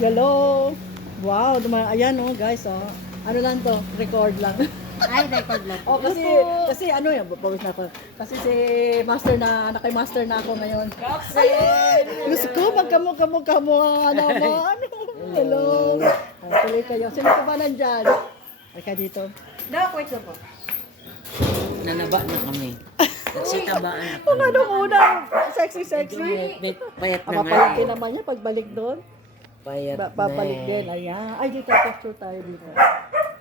Hello. Wow, ayan oh guys oh. Ano lang to? Record lang. Ay, record lang. Oh, kasi ano yan, pawis na ako. Kasi si master na, naki-master na ako ngayon. Ay, gusto ko, magkamukha naman. Hello. Tuloy kayo. Sino ka ba nandyan? Ay ka dito. Wait lang po. Nanaba na kami. Nagsitabaan na Kung kami. ano muna, sexy. Payat na nga Mapalaki eh. naman niya pagbalik doon. Payat na Babalik eh. din. Ayan. Ay, dito picture tayo dito.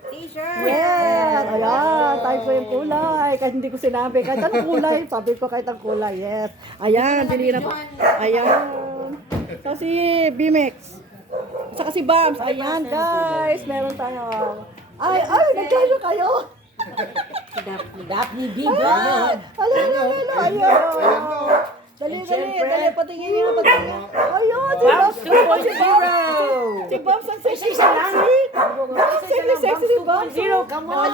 T-shirt. Yes! Ayan, type ko yung kulay. Kahit hindi ko sinabi. Kahit anong kulay, sabi ko kahit ang kulay. Yes. Ayan, dili na po. Ayan. So si B-Mix. Saka si Bams. Ayan, guys. Meron tayo. Ay, nagkayo kayo. Daphne B. Ay, hala. Ayan. Dali, patingin niyo. Ayun, si Bams. Si Bams ang sexy. Sexy si Bams. Come on!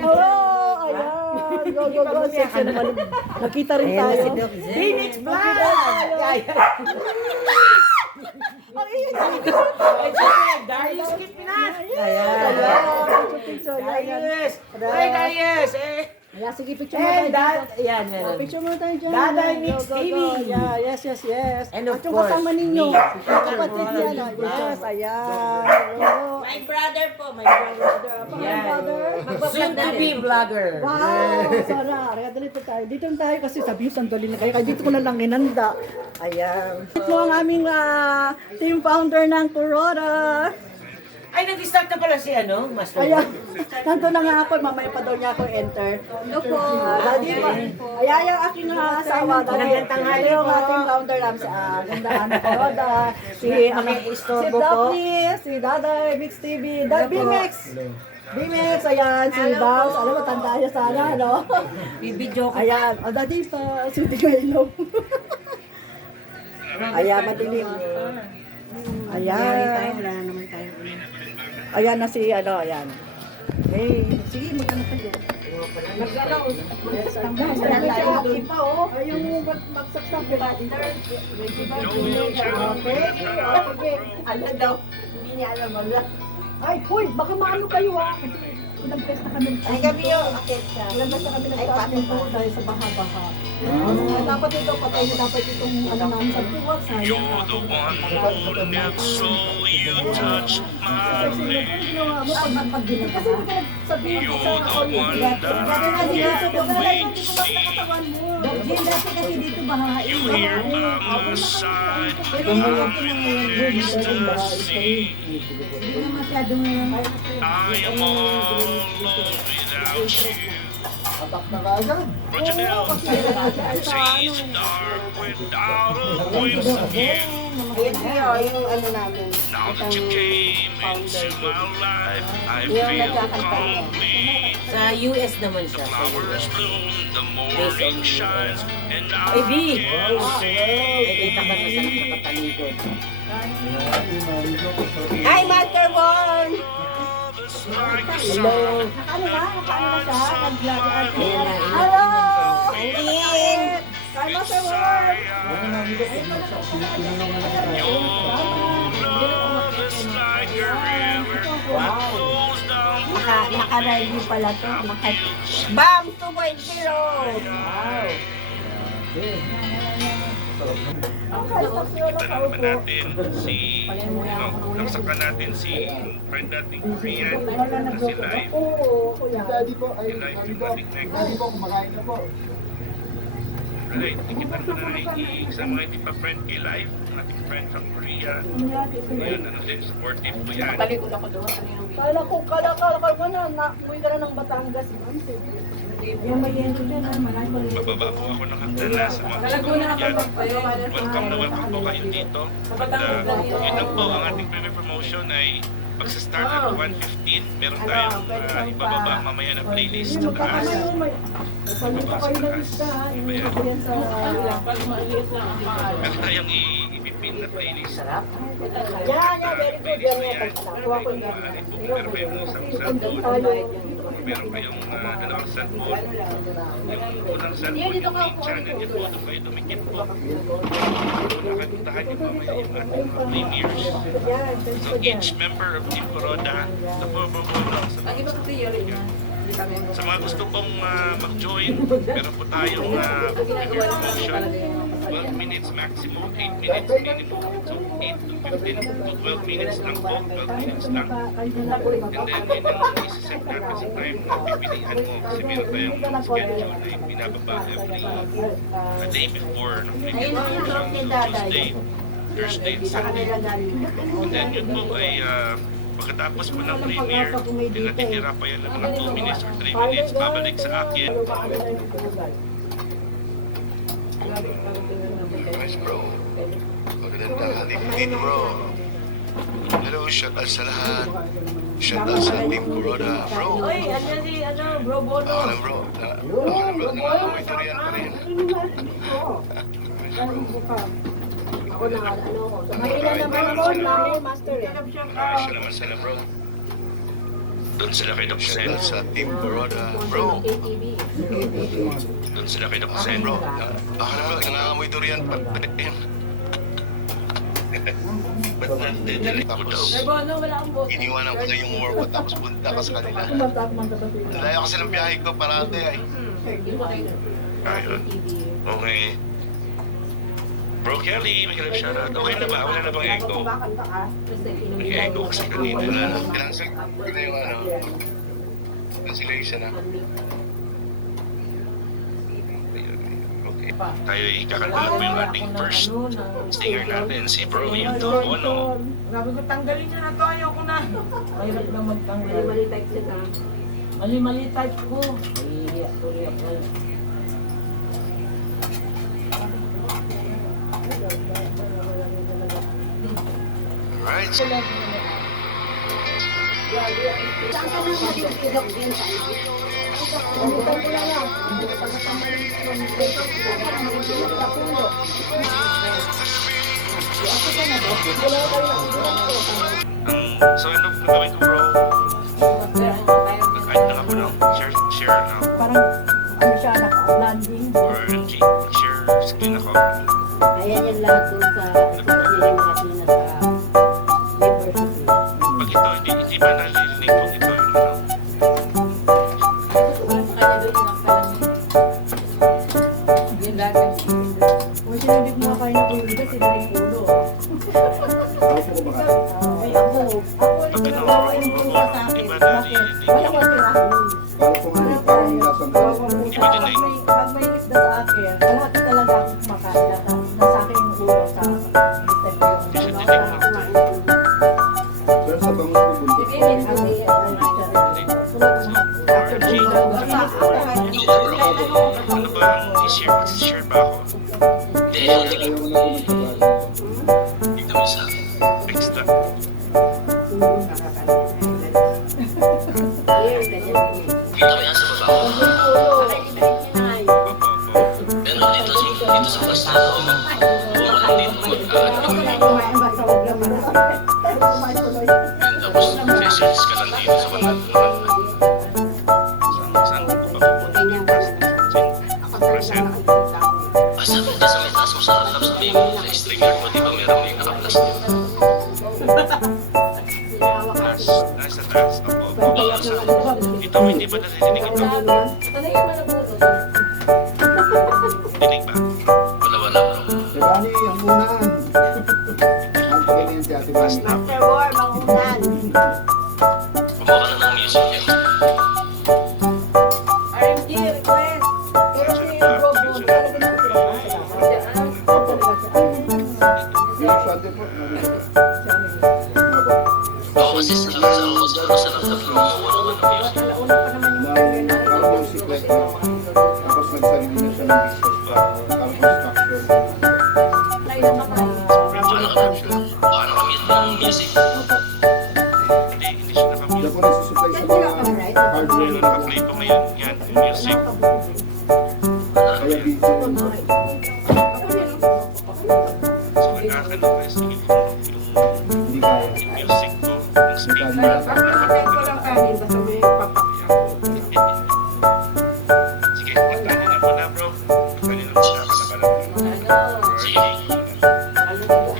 Oh, ayan. Go. Sexy naman. Nakita rin tayo. Phoenix Black! Ang ingay. Darius Kitpinas! Ayan. Picture. Darius! Hi, Darius! Ayan, sige, picture mo tayo And that, dito. yan, meron. Picture mo tayo dyan. Daday Go, Mix go, TV. go. Yeah, yes. And of At yung course, kasama ninyo. me. Kapatid yan. Yes, ayan. Hello. My brother po, my brother. Yan. Brother. Soon to be vlogger. Wow! Sana, kaya dali po tayo. Dito tayo kasi sabi yung sandali na kayo. Kaya dito ko na lang inanda. Ayan. Ito ang aming team founder ng Corona. Ay, nag-start na pala si Master. Ayan. Nandito na nga ako. Mamaya pa daw niya ako enter. Opo. Daddy pa. Ayan yung aking asawa. Magandang tanghali yung po. ating founder namin sa gandaan ng Corona. Si Istorbo po. Daphne, si Daday, Mix TV, B-Mix. B-Mix, ayan, si Bounce. Alam mo, tanda niya sana, no? Bibidyo ko. Ayan, ang dati pa, si Tingaylo. Ayan, madilim. Ayan. Wala na naman tayo. Ayan na si, ayan. Hey, sige, magkano ka doon. Ay, yung magsaksak, diba? Okay. Ano daw? Hindi niya alam wala. Ay, hoy, baka maano kayo kasi ilang beses na kami. Ay, kami yun. Akit ka. Ilang beses na kami Ay, nagtaas ng patong dahil sa baha-baha. Dapat ito, patay na dapat itong ano namin sa tuwag. Sayang na ako. So you touch my lips. Kasi hindi ka nagsabihin ko sa ako yung Jim, dati kasi dito bahain. You hear by my side. Place to see. Hindi na masyadong I am all alone without you. Reginald says the dark without a glimpse of you. yung ano namin. Now that you came into my life, I feel complete. Sa US naman siya. Flowers bloom, the morning shines, and I Ay, B! can see. Ay, kita ba masarap na kapaligot? Hi, Master Bon! Others like the sun. Ano na? Nakaano na siya? Nag-vlog at Ayan na, Hello! Angin! Kaya sa work! Your love is like a river that flows down the Naka-ready pala to. Bam! 2.0! Wow! Ang guys, taksiyo na Kita na naman kaupo. natin si, naksakan natin si friend nating Korean na si Live. Oo, kuya. Daddy po, ay, Si Live daddy yung po, ating next. daddy po, kumakain na po. Alright, kita ko na sa mga hindi pa friend kay Live, ating friend from Korea. Ayan, ano din, supportive po yan. Kala ko na, umuwi ka na ng Batangas. Yung may yento dyan, marami. Bababa po ako ng hagdana sa mga yan. Welcome na welcome po kayo dito. At yun lang po, ang ating premiere promotion ay magsa-start at 1:15. Meron tayong ibababa mamaya na playlist sa taas. Palito kayo na lista, ha? Iba yan sa... Meron tayong ipipin na playlist. Yan, very good. Yan, yan. Pagkakuha ko yan. Meron pa yung isang cellphone. Meron pa yung dalawang cellphone. Yung unang cellphone, yung main channel, yun po, doon kayo dumikit po. Kung nakakita Puntahan niyo mamaya yung ating mga premiers. Yan, thanks So po dyan. each member of Team Kuroda, sa bubulong sa Ang iba kasi yun na. Hindi kami sa mga gusto pong mag-join, meron po tayong premier promotion. 12 minutes maximum, 8 minutes minimum. So 8 to 15 to 12 minutes lang po, 12 minutes lang. And then yun yung isi-set natin sa time na pipilihan mo kasi meron tayong schedule na binababa every day before ng premier promotion. So Thursday, Sunday. And then yun po ay pagkatapos po ng premiere, yung natitira pa yan ng mga 2 minutes or 3 minutes, babalik sa akin. Nice bro. Magandang tanghali din bro. Hello, shout out sa lahat. Shout out sa Team Kuroda. Bro, Uy, ano si, bro, Bono. ako lang bro. Nangangamoy durian pa rin. Nice bro. Ako na, ano ko. Mahina naman ako na master eh. Maayos na naman sila bro. Doon sila kay Doc Shout Sen. out sa Team Kuroda. Bro, Doon sila kay Doc ako Sen. bro. Ako naman, nangangamoy durian pa rin. Ba't nandidelay ko daw? Bono, wala akong boto. Iniwanan ko na yung work ko tapos punta ka sa kanila. Kumanta ba sila? Nalaya kasi ng biyahe ko parate ay. Ayun. Okay. Bro Kelly, may kalab shoutout. Okay na ba? Wala na bang echo? May echo kasi kanina. Wala na. Kinansel ko na yung ano. Cancellation na. Okay. Tayo ikakalala po yung ating first singer natin, si Bro Yuto Bono. Sabi ko, tanggalin niyo na to, ayoko na. Mahirap na magtanggal. Mali-mali type siya. Mali-mali type ko. Ay, tuloy ako. Alright. So ano po gawin ko bro? Kahit lang ako no? Share na. Parang ano siya, naka-landing. Or MG, share screen ako. Ayan yung lahat dun sa hearing natin na sa membership. Pag ito, hindi ba naririnig po ito yung ano? Wala sa kanya doon yung nakalamin. Yun dati. Kung sinabit mo kayo na kuyo dito, sila yung ulo. Ay, ako Pag yung ano, nagawa yung ulo sa akin. hindi ba Bakit? naririnig? Wala ko tira. Pag may isda sa akin, lahat talaga ako kumakain. Nasa akin yung ulo sa step yung Kasi dinig mo. Si Bimin, ang RG, ano ba ang i-share? Mag-share ba ako? Dito mo sa Extra. Kita mo yan sa baba. Pero dito sa bus na ako. Bumalang dito tapos sessions ka lang dito sa mga Saan ko ba pupunta? Present. basta mo sa may taas mo sa harap sa may sticker mo, di ba meron may naka-plastic? Nasa taas ako. Ito, hindi ba naririnig ito? Dinig ba? Wala bro. Bani, ang unahan. Ang pagiging si Ate Bani. After war, mangunan. Kumuha ka na ng music yan. RMG, request. Pero si Bro Bono, talaga na sila. Yung Ate po. Oo, kasi sa sarap na flow mo, wala ka ng music. Una pa naman yung Na parang yung siklet na. Tapos nagsarili na siya ng business. Parang construction. tayo na makain. Paano kami ng music? Hindi siya nakamute. Diyan po nagsusupply sa mga hardware Yung na nakaplay pa ngayon. Yan, yung music. kaya busy rin. So, nakakano kasi Hindi kaya. yung music ko, yung speaker. Pag-contact ko lang kanin, basta may papak. Sige, magkano na muna bro. Kanina mo siya. Kasama lang. Ano? Sige. Ano?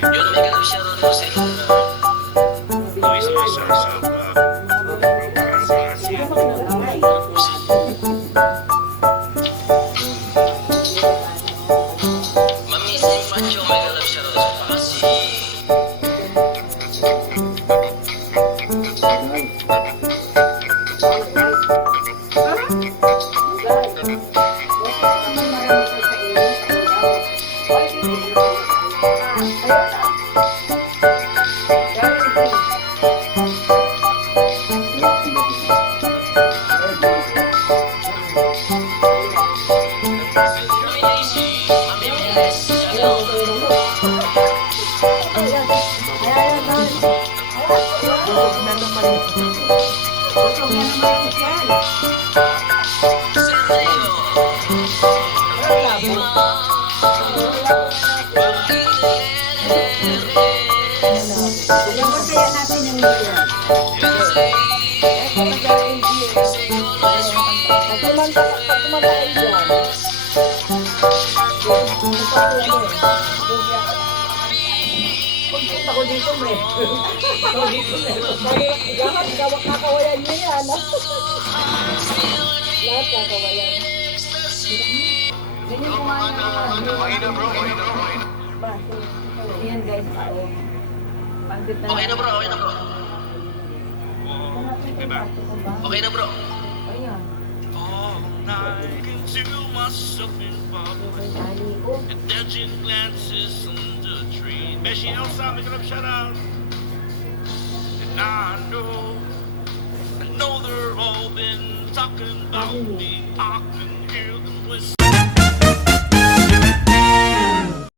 Ako dito, me. Ako dito, me. Lahat kakawayan niya yan. Lahat kakawayan. Ganyan po nga na. Mahina bro, mahina bro. Ayan guys, ako. Pagkit na. Okay na bro, okay na bro. Diba? Okay na bro. Ayan. All night into myself in bubbles. Tali ko. Indulgent glances under a tree. Beshi Elsa, make it up, shout out. And I know they're all been talking about me. Talking